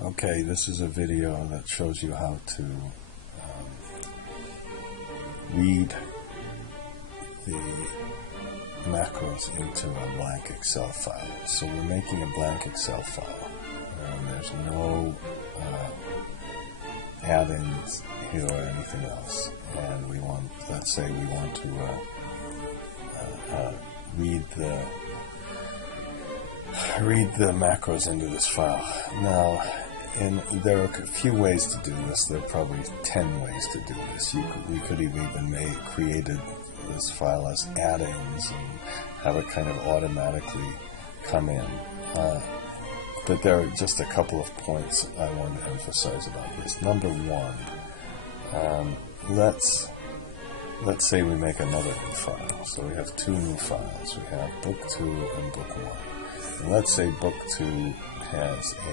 Okay, this is a video that shows you how to read the macros into a blank Excel file. So we're making a blank Excel file, and there's no add-ins here or anything else. And we want, let's say we want to read the macros into this file. Now, there are a few ways to do this. There are probably 10 ways to do this. We could have even created this file as add-ins and have it kind of automatically come in. But there are just a couple of points I want to emphasize about this. Number one, let's say we make another new file. So we have two new files. We have book 2 and book 1. And let's say book 2 has a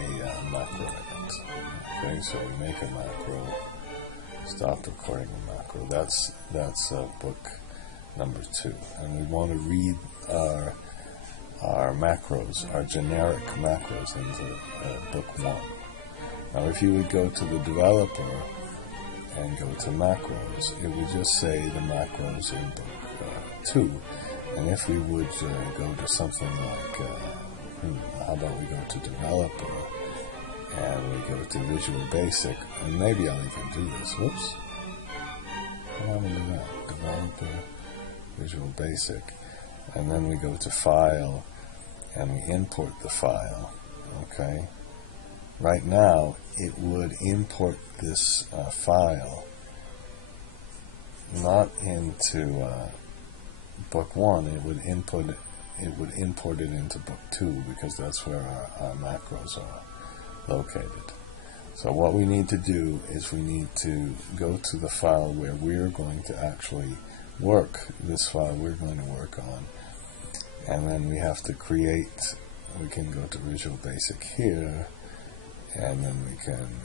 macro in it. Okay, so we make a macro, stop recording the macro. That's book number 2. And we want to read our macros, our generic macros, into book 1. Now, if you would go to the developer and go to macros, it would just say the macros in book 2. And if we would go to something like, how about we go to developer and we go to Visual Basic, and maybe I'll even do this. Whoops. What happened to that? Developer, Visual Basic, and then we go to File and we import the file. Okay. Right now, it would import this file not into book 1. It would import it into book 2 because that's where our macros are located. So what we need to do is we need to go to the file where we're going to actually work, this file we're going to work on, and then we have to we can go to Visual Basic here, and then we can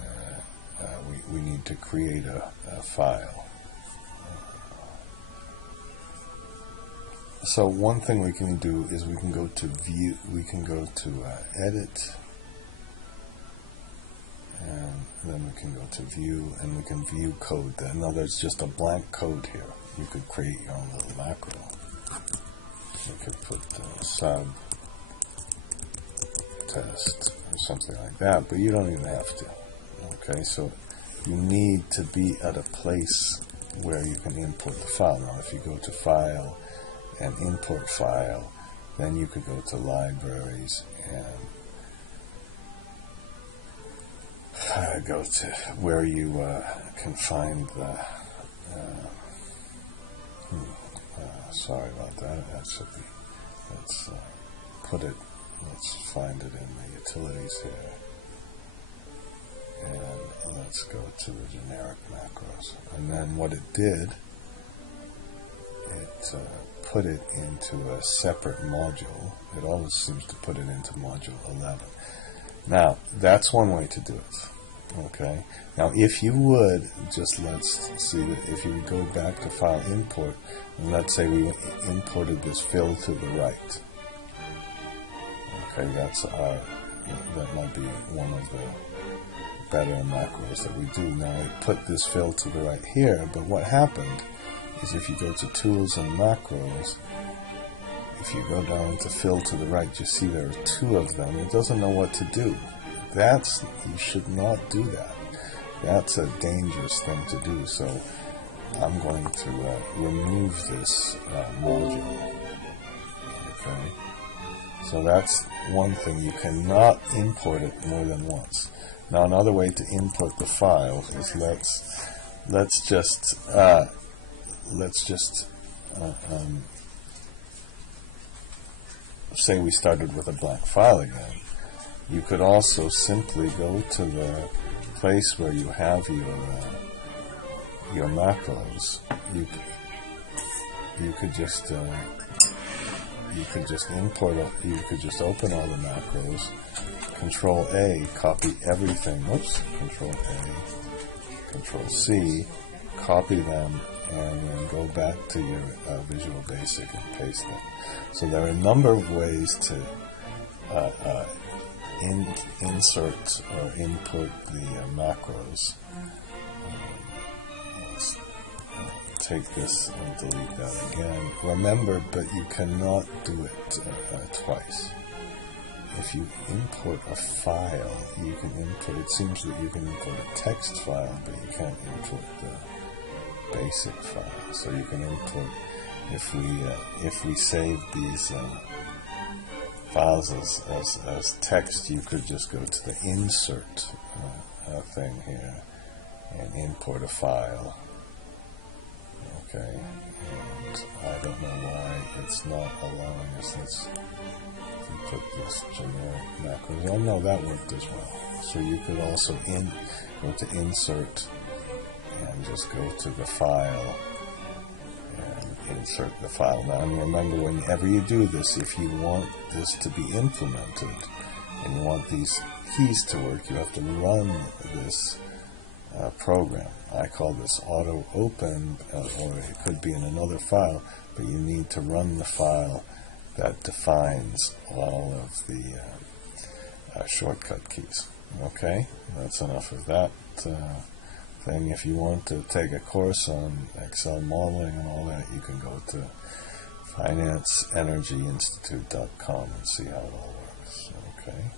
we need to create a file. So one thing we can do is we can go to view, we can go to edit, and then we can go to view, and we can view code there. Now there's just a blank code here. You could create your own little macro. You could put sub test or something like that, but you don't even have to. Okay, so you need to be at a place where you can import the file. Now if you go to File and Import File, then you could go to Libraries and go to where you can find the sorry about that. That should be, let's find it in the utilities here, and let's go to the generic macros. And then what it did, it put it into a separate module. It always seems to put it into module 11. Now, that's one way to do it. Okay. Now, if you would, let's see that if you would go back to File Import, and let's say we imported this fill to the right. Okay, that might be one of the better macros that we do. Now, I put this fill to the right here, but what happened is if you go to Tools and Macros, if you go down to Fill to the right, you see there are 2 of them. It doesn't know what to do. You should not do that. That's a dangerous thing to do. So I'm going to remove this module. Okay. So that's one thing. You cannot import it more than once. Now another way to import the file is let's just say we started with a blank file again. You could also simply go to the place where you have your macros. You could just import it. You could just open all the macros. Control A, copy everything. Whoops. Control A, Control C, copy them, and then go back to your Visual Basic and paste them. So there are a number of ways to insert or input the macros. Let's take this and delete that again. Remember, but you cannot do it twice. If you import a file, you can input, it seems that you can import a text file, but you can't import the basic file. So you can import, if we save these files as text, you could just go to the insert thing here and import a file. Okay, and I don't know why it's not allowing us. Let's put this generic macros. Oh no, that worked as well. So you could also go to insert and just go to the file and insert the file. Now, and remember, whenever you do this, if you want this to be implemented and you want these keys to work, you have to run this program. I call this auto open, or it could be in another file, but you need to run the file that defines all of the shortcut keys. Okay, that's enough of that thing. If you want to take a course on Excel modeling and all that, you can go to financeenergyinstitute.com and see how it all works. Okay.